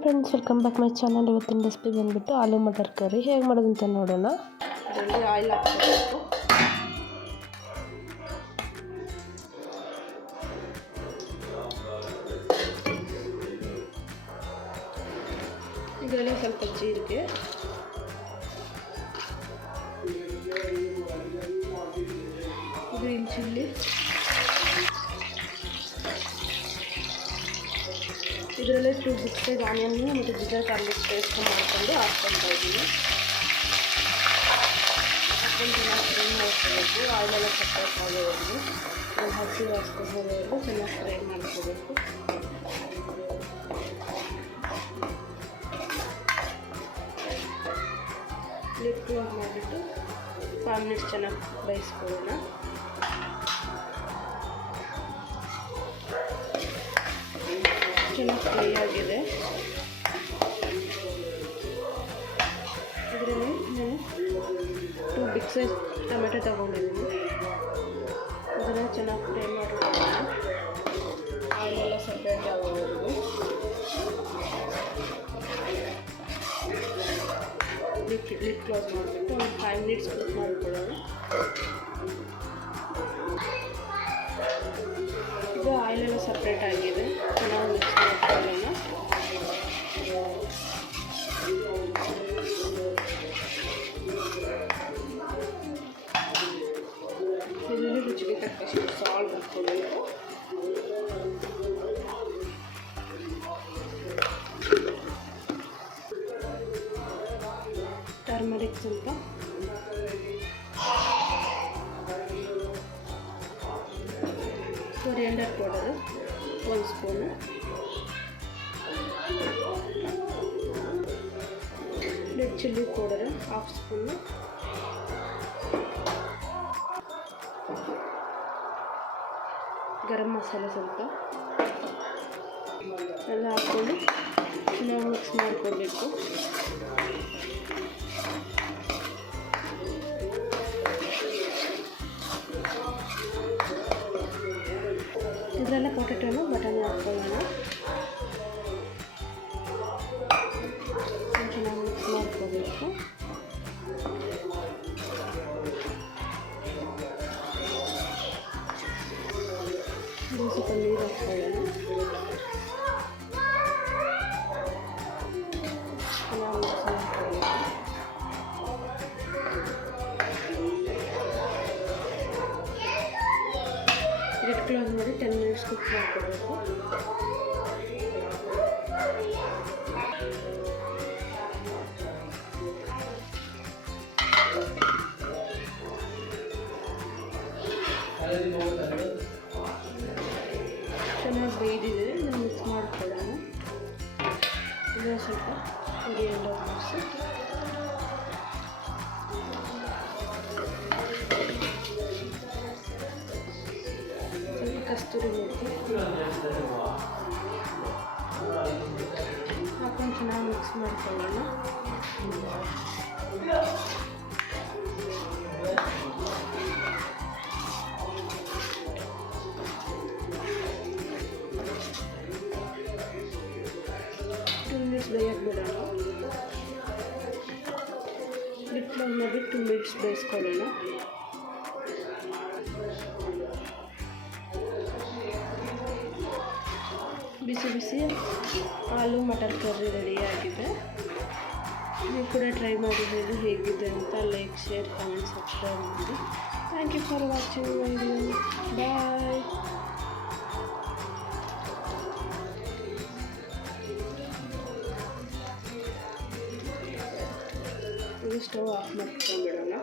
Friends, welcome back my channel. ಇವತ್ತಿನ recipe ಬಂದುಬಿಟ್ಟು ಆಲೂ ಮಟರ್ ಕರಿ ಹೇಗೆ ಮಾಡೋದು ಅಂತ ನೋಡೋಣ. ಅದರಲ್ಲಿ ಆಯಿಲ್ ಹಾಕ್ಕೋಬೇಕು. ಇದರಲ್ಲಿ ಸ್ವಲ್ಪ ಜೀರಿಗೆ, ಗ್ರೀನ್ ಚಿಲ್ಲಿ, ಇದರಲ್ಲೇ 2 ಬಿಗ್ ಸೈಜ್ ಆನಿಯನ್ ಮತ್ತು ಜಿಂಜರ್ ಗಾರ್ಲಿಕ್ ಪೇಸ್ಟ್ ಮಾಡಿಕೊಂಡು ಹಾಕ್ಕೊಳ್ತಾ ಇದ್ದೀನಿ. ಹಾಕೊಂಡು ಚೆನ್ನಾಗಿ ಫ್ರೈ ಮಾಡ್ಕೋಬೇಕು. ಆಯಿಲೆಲ್ಲ ಸಪ್ರೇಟ್ ಆಗೋವರೆಗೂ ಹಸಿ ವಾಸನೆ ಹೋಗೋವರೆಗೂ ಚೆನ್ನಾಗಿ ಫ್ರೈ ಮಾಡ್ಕೋಬೇಕು. ಲಿಡ್ ಕ್ಲೋಸ್ ಮಾಡಿಬಿಟ್ಟು 5 ಮಿನಿಟ್ಸ್ ಚೆನ್ನಾಗಿ ಬೇಯಿಸ್ಕೊಳ್ಳೋಣ. ಚೆನ್ನಾಗಿ ಫ್ರೈ ಆಗಿದೆ. ಇದರಲ್ಲಿ ನಾನು 2 ಬಿಗ್ ಸೈಜ್ ಟೊಮೆಟೊ ತಗೊಂಡಿದ್ದೀನಿ. ಅದನ್ನು ಚೆನ್ನಾಗಿ ಫ್ರೈ ಮಾಡಿಕೊಂಡು ಆಯಿಲೆಲ್ಲ ಸಪ್ರೇಟ್ ಆಗೋವರೆಗೂ ಲಿಡ್ ಕ್ಲೋಸ್ ಮಾಡಿಬಿಟ್ಟು ಒಂದು 5 ಮಿನಿಟ್ಸ್ ಕುಕ್ ಮಾಡಿಕೊಳ್ಳೋಣ. ಇದು ಆಯಿಲೆಲ್ಲ ಸಪ್ರೇಟ್ ಆಗಿದೆ. ಚೆನ್ನಾಗಿ ಮಿಕ್ಸ್ ಮಾಡ್ಕೊಳ್ಳೋಣ. ಇದರಲ್ಲಿ ರುಚಿಗೆ ತಕ್ಕಷ್ಟು ಸಾಲ್ಟ್ ಹಾಕ್ಕೋಬೇಕು. ಟರ್ಮರಿಕ್ ಸ್ವಲ್ಪ, coriander powder 1 spoon, red chilli powder 1/2 spoon, ಗರಂ ಮಸಾಲೆ ಸ್ವಲ್ಪ ಎಲ್ಲ ಹಾಕ್ಕೊಂಡು ಚೆನ್ನಾಗಿ ಮಿಕ್ಸ್ ಮಾಡ್ಕೊಳ್ಬೇಕು. ಇದರೆಲ್ಲ ಪೊಟೆಟೋನ ಬಟಾಣಿ ಹಾಕ್ಕೊಳ್ಳೋಣ. ಚೆನ್ನಾಗಿ ಮಿಕ್ಸ್ ಮಾಡ್ಕೋಬೇಕು. ಸ್ವಲ್ಪ ನೀರು ಹಾಕ್ಕೊಳ್ಳೋಣ. ಚೆನ್ನಾಗಿ ಮಿಕ್ಸ್ ಮಾಡ್ಕೋಬೇಕು. ಲಿಡ್ ಕ್ಲೋಸ್ ಮಾಡಿ 10 ಮಿನಿಟ್ಸ್ ಕುಕ್ ಮಾಡ್ಕೋಬೇಕು. ಚೆನ್ನಾಗಿ ಬೇಯ್ದಿದೆ. ಇದನ್ನು ಮಿಕ್ಸ್ ಮಾಡ್ಕೊಳ್ಳೋಣ. ಇನ್ನೂ ಸ್ವಲ್ಪ ಕೊರಿಯಾಂಡರ್ ಮಿಕ್ಸ್, ಕಸ್ತೂರಿ ಮೆಥಿ ಹಾಕೊಂಡು ಚೆನ್ನಾಗಿ ಮಿಕ್ಸ್ ಮಾಡ್ಕೊಳ್ಳೋಣ. ಬೇಯಕ್ಕೆ ಬಿಡೋಣ. ಲಿಡ್ ಕ್ಲೋಸ್ ಮಾಡಿ 2 ಮಿನಿಟ್ಸ್ ಬೇಯಿಸ್ಕೊಳ್ಳೋಣ. ಬಿಸಿ ಬಿಸಿ ಆಲೂ ಮಟರ್ ಕರ್ರಿ ರೆಡಿಯಾಗಿದೆ. ನೀವು ಕೂಡ ಟ್ರೈ ಮಾಡಿ ಹೇಳಿ ಹೇಗಿದೆ ಅಂತ. ಲೈಕ್, ಶೇರ್, ಕಮೆಂಟ್, ಸಬ್ಸ್ಕ್ರೈಬ್ ಮಾಡಿ. Thank you for watching my video. Bye. Stove off ಮಾಡ್ಕೊಂಡ್ಬಿಡೋಣ.